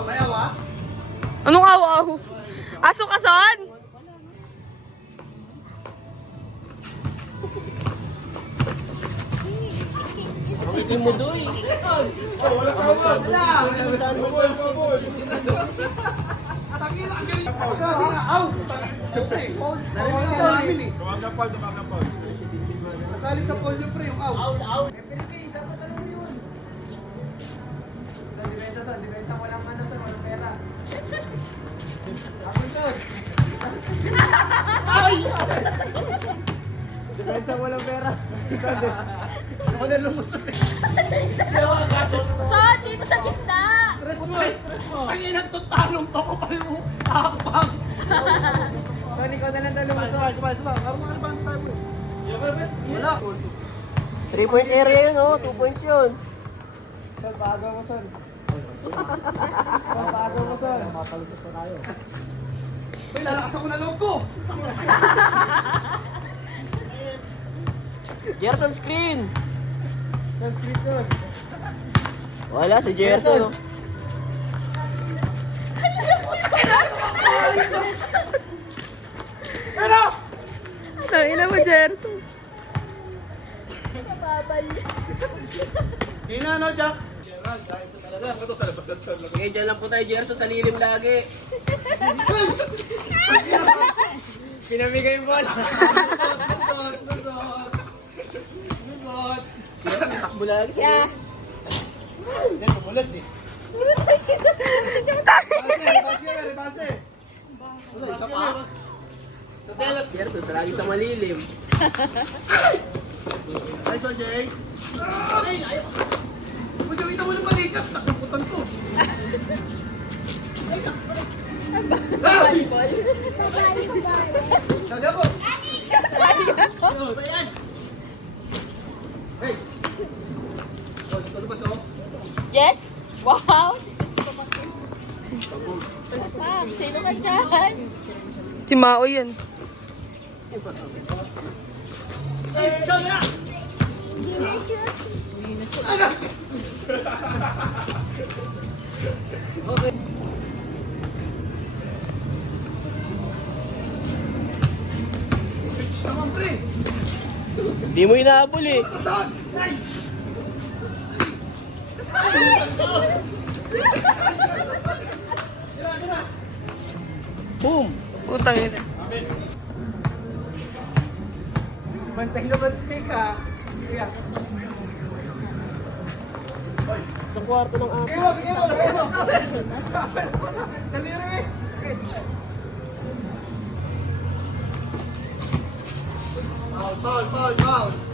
May awa? Anong awaw? Aso kason? Pamitin mo doy. Wala ka Saan mo ba? Tangina, ang galing. Aw! Narinig namin eh. Tumag na Paul. Nasali sa polio pre yung aw. Sa depensa walang ano sa walang pera. Ako ito. Ay! Depensa walang pera. Wala lumusot eh. Son, dito sa gitna! Ang inang tutalong to ko pa rin mo. Hakbang. Son, ikaw na lang daw lumusot. Sabay. Karungan ba sa tayo? Wala. 3-point area yun, oh. 2 points yun. Son, paaga mo, Son. Paaga mo, Son. Mapalusot na tayo. Uy, lalakas ako na loob ko. Gerson screen. Son, split, Son. Wala, si Gerson, oh. Ano? Tangina mo, Jerson. Hina, no, Jack? Okay, dyan lang po tayo, Gerson, sa lilim lagi. Pinamigay yung bola. Takbo lagi siya. Yan, tumulas eh. Rebase. Wala, isa pa. Gerson, sa lagi sa malilim. Ay, Son, Jay. Ay! Puto, ito mo ng balikat. Takutan ko. Ay! Sali ako. Hey! Oh, dito ba so? Yes? Wow! Sino ka dyan? Si Mao yan. Switch naman, pre. Hindi mo inaabol, eh. Saan? Ay! Boom! Putang ina. Bantay na bantay ka. Kaya. Sa kwarto ng apo. Bigyan mo. Daliri. Foul.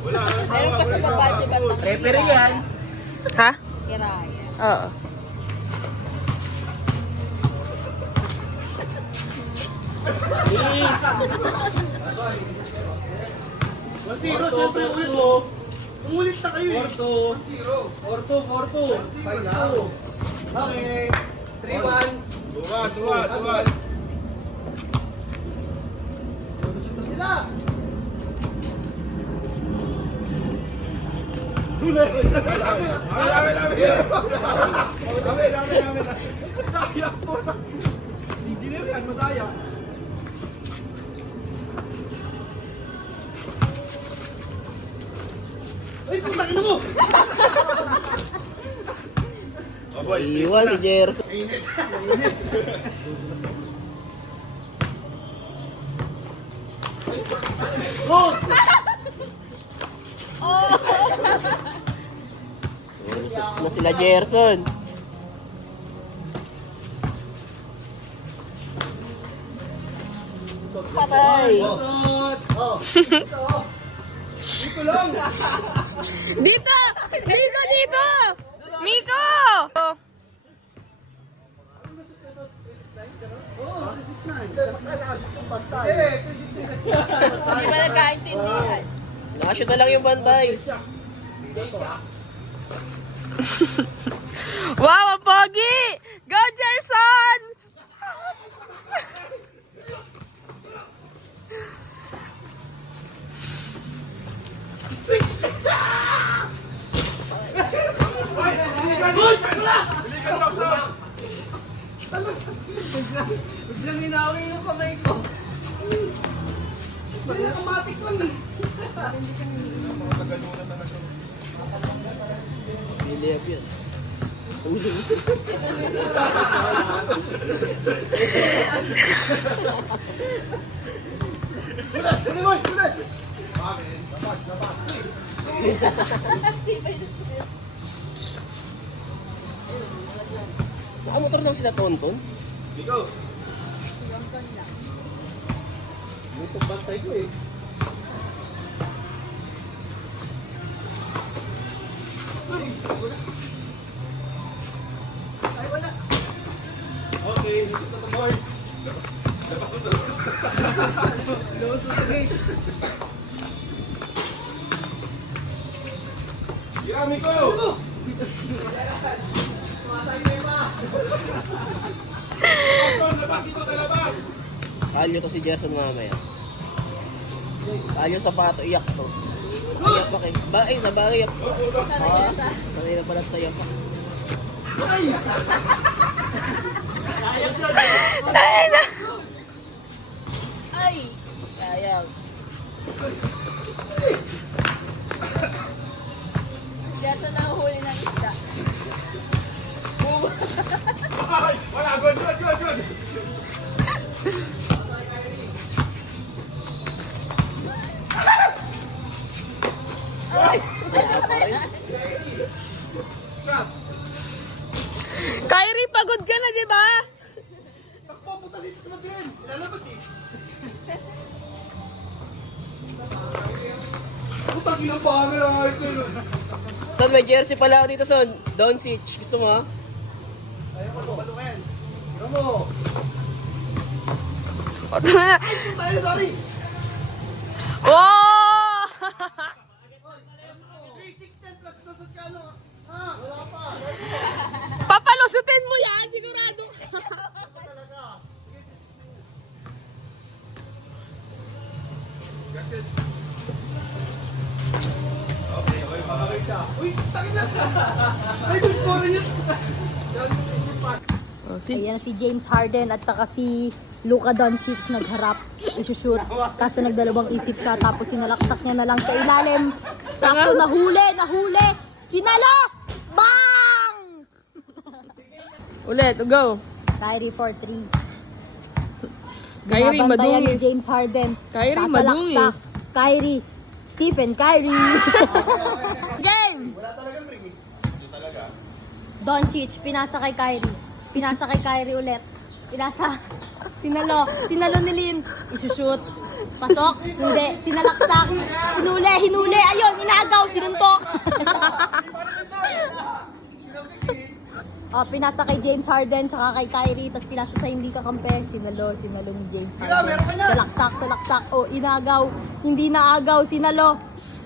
Wala. Meron pa sa baba, di ba? Referee yan. Ha? Kiraya. Oo. Please! 1-0, siyempre ulit mo. Umulit na kayo eh. 1-0. Orto. 1-0. Okay. 3-1. Tuwad. Lusot na sila. Daya po. Engineer yan, madaya. Ay, putang ina mo! Iwan si Gerson. Oh! Lusot na sila Gerson. Patay! Oh! Dito lang! Dito! Miko! Oh, 369. Eh, 369 kasi. Hindi ba nagkaintindihan? Nakashoot na lang yung bantay. Wow, ang pogi! Go, Jerson! Biglang hinawi yung kamay ko. Hindi na kamatik ko na. Pili up yun. Huli mo, huli! Nakamotor lang sila Tonton. Ikaw! May pagbantay ko eh. Okay, dito na to boy. Labas mo sa labas. Labas mo sa gate. Yami ko! Sumasay na iba! Labas dito sa labas! Kalyo to si Gerson mamaya. Kalyo sapato, iyak to. Iyak pa kay. Nabagay iyak. Sanay na pala sa iyak pa. Ay! Ay! Sayang. Dito na huli ng isda. Ay! Wala! Good, good, good, good! Ay! Kyrie, pagod ka na, di ba? Takbo, punta dito sa madilim! Ilalabas eh! Putang inang camera! Son, may jersey pala ako dito, Son. Doncic. Gusto mo? Ayaw ko, balukin! Tignan mo! O, tama na. Ay, tayo, sorry! Wow! 3,610 plus lusot ka ano? Ha? Wala pa! Papalusutin mo yan, sigurado. Talaga! Okay, okay, makakay siya. Uy, takin na! Ay, gusto ko rin yun! Yan yung isipan. Ayan si James Harden at saka si Luka Doncic nagharap, isushoot. Kaso nagdalawang isip siya tapos sinalaksak niya na lang sa ilalim. Kaso nahuli! Sinalo! Bang! Ulit, go. Kyrie for 3. Kyrie, Binabantayan ni madungis. James Harden. Kyrie, Sasalaksak. madungis. Kyrie. Stephen Kyrie. Game! Wala talagang ring eh. Hindi talaga. Doncic, pinasa kay Kyrie. Pinasa kay Kyrie ulit. Pinasa. Sinalo ni Lin. Isushoot. Pasok. Hindi. Sinalaksak. Hinuli. Ayun, inagaw. Sinuntok. Pinasa kay James Harden tsaka kay Kyrie. Tapos pinasa sa hindi kakampi. Sinalo ni James Ikaw, meron ka Harden. na. Salaksak. Inagaw. Hindi naagaw. Sinalo.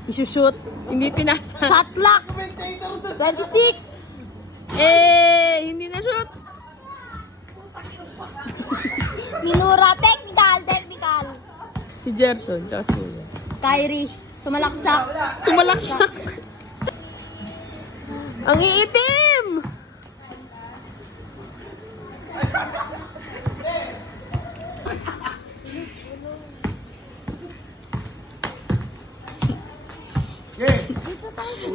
Isushoot. Hindi pinasa. Shot clock. 26. Hindi na shoot. Minura. Technical. Si Gerson, tsaka si Kuya. Kyrie. Sumalaksak. Sumalaksak. Ang iitim! Okay.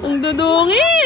Ang dudungis!